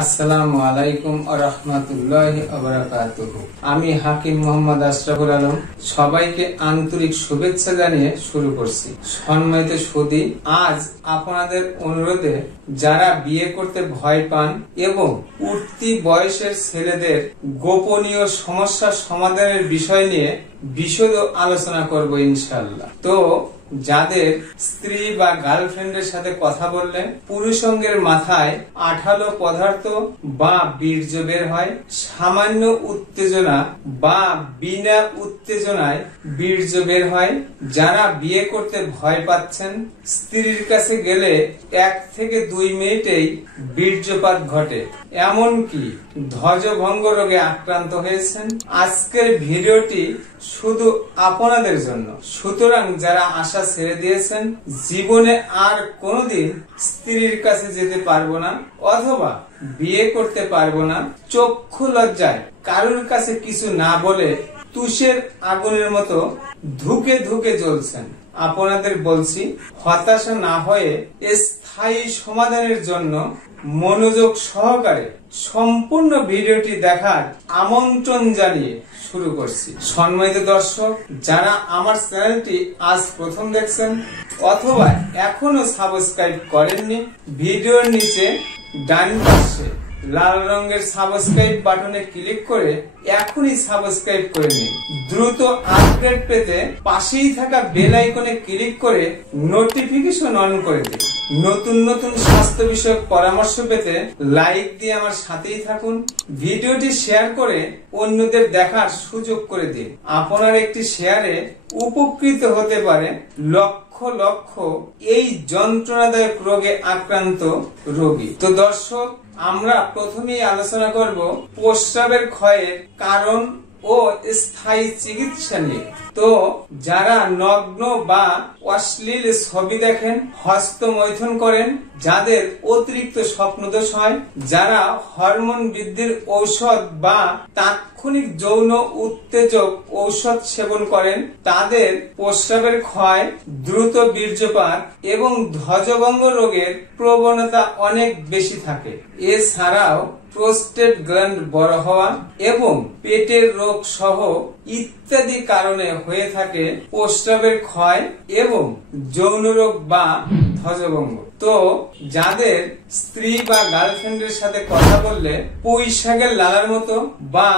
আসসালামু আলাইকুম ওয়া রাহমাতুল্লাহি ওয়া বারাকাতুহু। আমি হাকিম মোহাম্মদ আশরাফুল আলম সবাইকে আন্তরিক শুভেচ্ছা জানিয়ে শুরু করছি। সম্মানিত সুধী, আজ আপনাদের অনুরোধে যারা বিয়ে করতে ভয় পান এবং উঠতি বয়সের ছেলেদের গোপনীয় সমস্যা সমাধানের বিষয় নিয়ে বিশদ আলোচনা করব ইনশাআল্লাহ। তো যাদের স্ত্রী বা গার্লফ্রেন্ডের সাথে কথা বললে পুরুষাঙ্গের মাথায় আঠালো পদার্থ বা বীর্য বের হয়, সামান্য উত্তেজনা বা বিনা উত্তেজনায় বীর্য বের হয়, যারা বিয়ে করতে ভয় পাচ্ছেন স্ত্রীর কাছে গেলে 1 থেকে 2 মিনিটেই বীর্যপাত ঘটে, এমনকি ধ্বজভঙ্গ রোগে আক্রান্ত হয়েছেন, আজকের ভিডিওটি শুধু আপনাদের জন্য। সুতরাং যারা আশা ছেড়ে দিয়েছেন জীবনে আর কোনোদিন স্ত্রীর কাছে যেতে পারবো না অথবা বিয়ে করতে পারবো না, চক্ষু লজ্জায় কারুর কাছে কিছু না বলে তুষের আগুনের মতো ধুকে ধুকে জ্বলছেন, আপনাদের বলছি হতাশা না হয়ে স্থায়ী সমাধানের জন্য মনোযোগ সহকারে সম্পূর্ণ ভিডিওটি দেখার আমন্ত্রণ জানিয়ে শুরু করছি। সম্মানিত দর্শক, যারা আমার চ্যানেলটি আজ প্রথম দেখছেন অথবা এখনো সাবস্ক্রাইব করেননি, ভিডিওর নিচে ডান পাশে লাল রঙের সাবস্ক্রাইব বাটনে ক্লিক করে এখনই সাবস্ক্রাইব করে নিন। দ্রুত আপডেট পেতে পাশেই থাকা বেল আইকনে ক্লিক করে নোটিফিকেশন অন করে দিন। নতুন নতুন স্বাস্থ্য বিষয়ক পরামর্শ পেতে লাইক দিয়ে আমার সাথেই থাকুন। ভিডিওটি শেয়ার করে অন্যদের দেখার সুযোগ করে দিন। আপনার একটি শেয়ারে উপকৃত হতে পারে লক্ষ লক্ষ এই যন্ত্রণাদায়ক রোগে আক্রান্ত রোগী। তো দর্শক, আমরা প্রথমেই আলোচনা করব প্রস্রাবের ক্ষয়ের কারণ ও স্থায়ী চিকিৎসা নিয়ে। তো যারা নগ্ন বা অশ্লীল ছবি দেখেন, হস্তমৈথুন করেন, যাদের অতিরিক্ত স্বপ্নদোষ হয়, যারা হরমোন বৃদ্ধির ঔষধ বা তাৎক্ষণিক যৌন উত্তেজক ঔষধ সেবন করেন, তাদের প্রস্রাবের ক্ষয়, দ্রুত বীর্যপাত এবং ধ্বজভঙ্গ রোগের প্রবণতা অনেক বেশি থাকে। এছাড়াও প্রোস্টেট গ্ল্যান্ড বড় হওয়া এবং পেটের রোগ সহ ইত্যাদি কারণে হয়ে থাকে প্রস্রাবের ক্ষয় এবং যৌন রোগ বা ধ্বজভঙ্গ। তো যাদের স্ত্রী বা গার্লফ্রেন্ডের সাথে কথা বললে পুঁই শাকের লালার মতো বা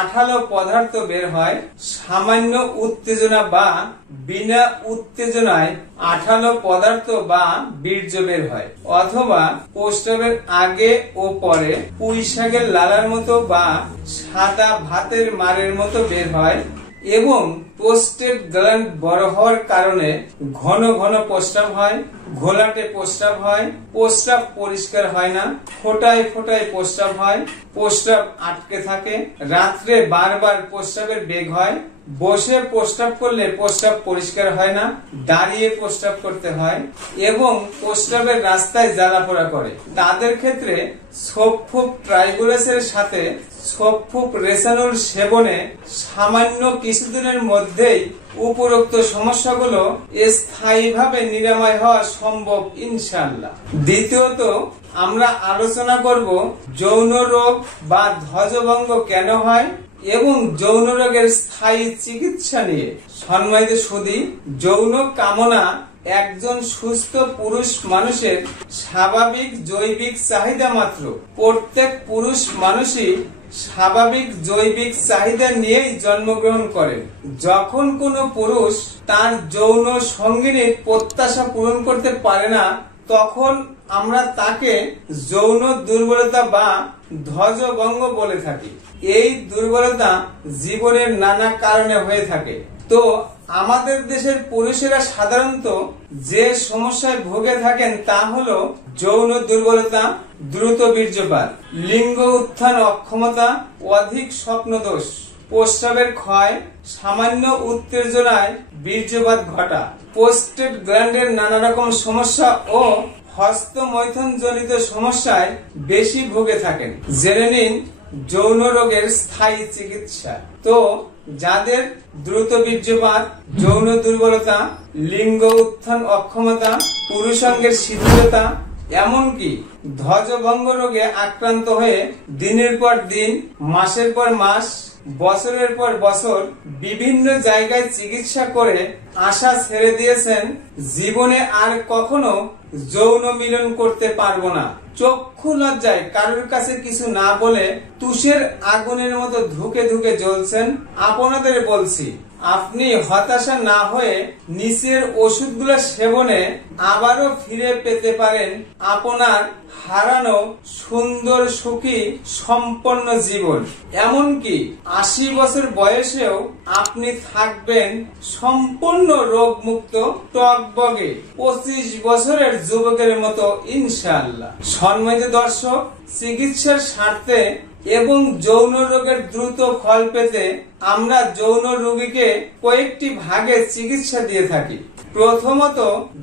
আঠালো পদার্থ বের হয়, সামান্য উত্তেজনা বা বিনা উত্তেজনায় আঠালো পদার্থ বা বীর্য বের হয়, অথবা প্রস্রাবের আগে ও পরে পুঁই শাকের লালার মতো বা সাদা ভাতের মারের মতো বের হয় এবং প্রোস্টেট গ্ল্যান্ড বড় হওয়ার কারণে ঘন ঘন প্রস্রাব হয়, ঘোলাটে প্রস্রাব হয়, প্রস্রাব পরিষ্কার হয় না, ফোঁটায় ফোঁটায় প্রস্রাব হয়, প্রস্রাব আটকে থাকে, রাত্রে বারবার প্রস্রাবের বেগ হয়, বসে প্রস্রাব করলে প্রস্রাব পরিষ্কার হয় না, দাঁড়িয়ে প্রস্রাব করতে হয় এবং প্রস্রাবের রাস্তায় জ্বালাপোড়া করে, তাদের ক্ষেত্রে সোপফুপ ট্রাইবুলাসের সাথে সোপফুপ রেসানোল সেবনে সামান্য কিছুদিনের মধ্যেই উপরোক্ত সমস্যাগুলো স্থায়ীভাবে নিরাময় হওয়া সম্ভব ইনশাআল্লাহ। দ্বিতীয়ত আমরা আলোচনা করব যৌন রোগ বা ধ্বজভঙ্গ কেন হয় এবং যৌন রোগের স্থায়ী চিকিৎসা নিয়ে। সম্মানিত সুধী, যৌন কামনা একজন সুস্থ পুরুষ মানুষের স্বাভাবিক জৈবিক চাহিদা মাত্র। প্রত্যেক পুরুষ মানুষই স্বাভাবিক জৈবিক চাহিদা নিয়েই জন্মগ্রহণ করেন। যখন কোনো পুরুষ তার যৌন সঙ্গিনীর প্রত্যাশা পূরণ করতে পারে না, তখন আমরা তাকে যৌন দুর্বলতা বা ধ্বজভঙ্গ বলে থাকি। এই দুর্বলতা জীবনের নানা কারণে হয়ে থাকে। তো আমাদের দেশের পুরুষেরা সাধারণত যে সমস্যায় ভুগে থাকেন তা হলো যৌন দুর্বলতা, দ্রুত বীর্যপাত, লিঙ্গ উত্থান অক্ষমতা, অধিক স্বপ্নদোষ, প্রস্রাবের ক্ষয়, সামান্য উত্তেজনায় বীর্যপাত ঘটা, প্রোস্টেট গ্ল্যান্ডের নানা রকম সমস্যা ও হস্তমৈথুন জনিত সমস্যায় বেশি ভুগে থাকেন। জেনে নিন যৌন রোগের স্থায়ী চিকিৎসা। তো যাদের দ্রুত বীর্যপাত, যৌন দুর্বলতা, লিঙ্গ উত্থান অক্ষমতা, পুরুষাঙ্গের শিথিলতা, এমনকি ধ্বজভঙ্গ রোগে আক্রান্ত হয়ে দিনের পর দিন, মাসের পর মাস, বছরের পর বছর বিভিন্ন জায়গায় চিকিৎসা করে আশা ছেড়ে দিয়েছেন জীবনে আর কখনো যৌন মিলন করতে পারবো না। চক্ষু লজ্জায় কারোর কাছে কিছু না বলে তুষের আগুনের মতো ধুকে ধুকে জ্বলছেন। আপনাদের বলছি, আপনি হতাশা না হয়ে নিচের ওষুধগুলো সেবনে আবারও ফিরে পেতে পারেন আপনার হারানো সুন্দর সুখী সম্পন্ন জীবন। এমনকি 80 বছর বয়সেও আপনি থাকবেন সম্পূর্ণ রোগমুক্ত, টকবগে 25 বছরের যুবকের মতো ইনশাআল্লাহ। সম্মানিত দর্শক, চিকিৎসার স্বার্থে এবং যৌন রোগের দ্রুত ফল পেতে আমরা যৌন রোগীকে কয়েকটি ভাগে চিকিৎসা দিয়ে থাকি। প্রথমত,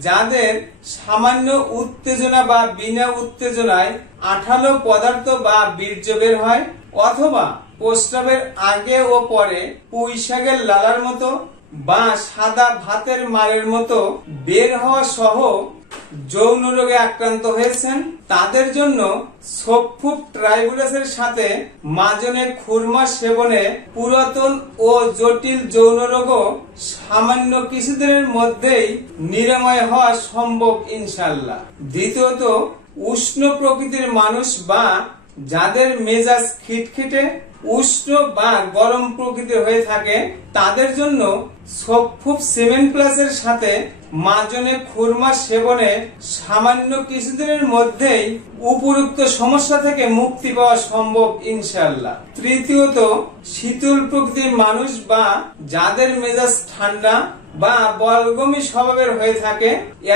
যাদের সামান্য উত্তেজনা বা বিনা উত্তেজনায় আঠালো পদার্থ বা বীর্য বের হয়, অথবা প্রস্রাবের আগে ও পরে পুঁইশাকের লালার মতো বা সাদা ভাতের মারের মতো বের হওয়া সহ যৌন রোগে আক্রান্ত হয়েছেন, তাদের জন্য সফুব ট্রাইবুলাসের সাথে মাজনে খুরমা সেবনে পুরাতন ও জটিল যৌন রোগও সামান্য কিছুদিনের মধ্যেই নিরাময় হওয়া সম্ভব ইনশাআল্লাহ। দ্বিতীয়ত, উষ্ণ প্রকৃতির মানুষ বা যাদের মেজাজ খিটখিটে, উষ্ণ বা গরম প্রকৃতির হয়ে থাকে, তাদের জন্য সফুব 7+ সাথে মাজনে খুরমা সেবনে সামান্য কিছুদিনের মধ্যেই উপরোক্ত সমস্যা থেকে মুক্তি পাওয়া সম্ভব ইনশাআল্লাহ। তৃতীয়ত, শীতল প্রকৃতির মানুষ বা যাদের মেজাজ ঠান্ডা বা বলগমি স্বভাবের হয়ে থাকে,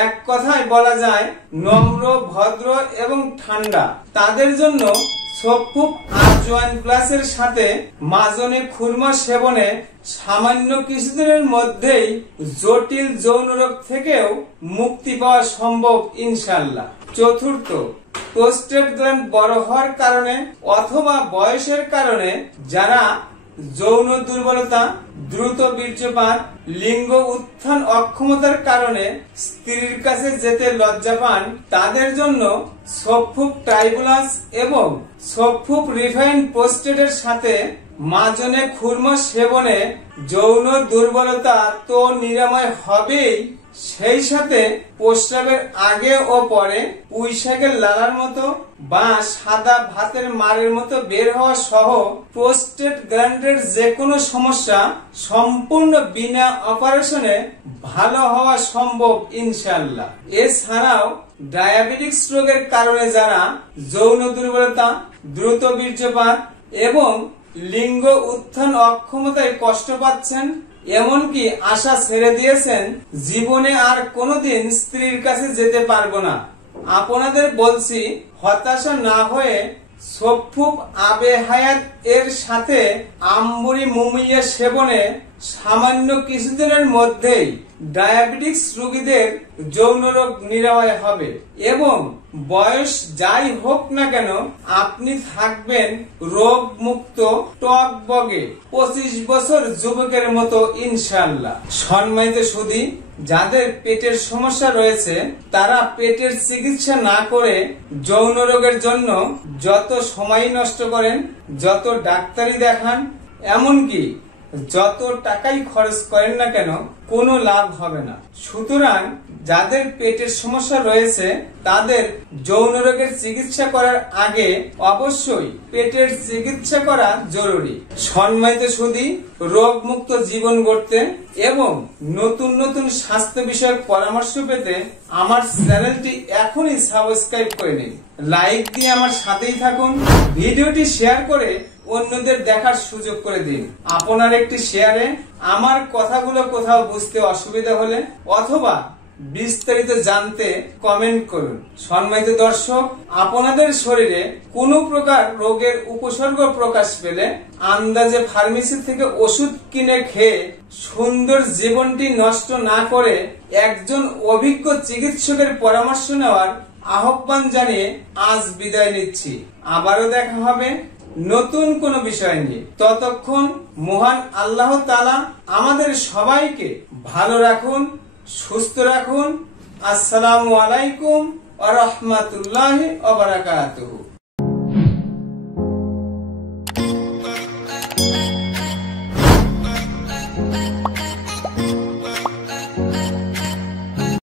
এক কথায় বলা যায় নম্র, ভদ্র এবং ঠান্ডা, তাদের জন্য সফুব আজওয়াইন প্লাসের সাথে মাজনে খুরমা সেবনে সামান্য কিছুদিনের মধ্যেই জটিল যৌন রোগ থেকেও মুক্তি পাওয়া সম্ভব ইনশাআল্লাহ। চতুর্থ, প্রোস্টেট গ্ল্যান্ড বড় হওয়ার কারণে অথবা বয়সের কারণে যারা যৌন দুর্বলতা, দ্রুত বীর্যপাত, লিঙ্গ উত্থান অক্ষমতার কারণে স্ত্রীর কাছে যেতে লজ্জা পান, তাদের জন্য সফুব ট্রাইবুলাস এবং সফুব রিফাইন্ড প্রোস্টেটের সাথে মাজনে খুরমা সেবনে যৌন দুর্বলতা তো নিরাময় হবেই, সেই সাথে প্রস্রাবের আগে ও পরে পুঁইশাকের লালার মতো বা সাদা ভাতের মারের মতো বের হওয়া সহ প্রোস্টেট গ্ল্যান্ডের যে কোনো সমস্যা সম্পূর্ণ বিনা অপারেশনে ভালো হওয়া সম্ভব ইনশাআল্লাহ। এছাড়াও ডায়াবেটিক্স রোগের কারণে যারা যৌন দুর্বলতা, দ্রুত বীর্যপাত এবং লিঙ্গ উত্থান অক্ষমতায় কষ্ট পাচ্ছেন, এমনকি আশা ছেড়ে দিয়েছেন জীবনে আর কোনোদিন স্ত্রীর কাছে যেতে পারবো না, আপনাদের বলছি, হতাশা না হয়ে সফুব আবে হায়াত এর সাথে আম্বুরি মুমিয়া সেবনে সামান্য কিছুদিনের মধ্যেই ডায়াবেটিক্স রোগীদের যৌন রোগ নিরাময় হবে এবং বয়স যাই হোক না কেন আপনি থাকবেন রোগ মুক্ত, টকবগে 25 বছর যুবকের মতো ইনশাআল্লাহ। সম্মানিত সুধী, যাদের পেটের সমস্যা রয়েছে তারা পেটের চিকিৎসা না করে যৌন রোগের জন্য যত সময় নষ্ট করেন, যত ডাক্তারি দেখান, এমনকি যত টাকাই খরচ করেন না কেন কোনো লাভ হবে না। সুতরাং যাদের পেটের সমস্যা রয়েছে তাদের যৌন রোগের চিকিৎসা করার আগে অবশ্যই পেটের চিকিৎসা করা জরুরি। সম্মানিত সুধী, রোগ মুক্ত জীবন গড়তে এবং নতুন নতুন স্বাস্থ্য বিষয়ক পরামর্শ পেতে আমার চ্যানেলটি এখনই সাবস্ক্রাইব করে নিন, লাইক দিয়ে আমার সাথেই থাকুন, ভিডিওটি শেয়ার করে অন্যদের দেখার সুযোগ করে দিন। আপনার একটি শেয়ারে আমার কথাগুলো কোথাও বুঝতে অসুবিধা হলে অথবা বিস্তারিত জানতে কমেন্ট করুন। সম্মানিত দর্শক, আপনাদের শরীরে কোনো প্রকার রোগের উপসর্গ প্রকাশ পেলে আন্দাজে ফার্মেসি থেকে ওষুধ কিনে খেয়ে সুন্দর জীবনটি নষ্ট না করে একজন অভিজ্ঞ চিকিৎসকের পরামর্শ নেওয়ার আহ্বান জানিয়ে আজ বিদায় নিচ্ছি। আবারও দেখা হবে নতুন কোন বিষয় নিয়ে। ততক্ষণ মহান আল্লাহ তাআলা আমাদের সবাইকে ভালো রাখুন, সুস্থ রাখুন। আসসালামু আলাইকুম ওয়া রাহমাতুল্লাহি ওয়া বারাকাতুহু।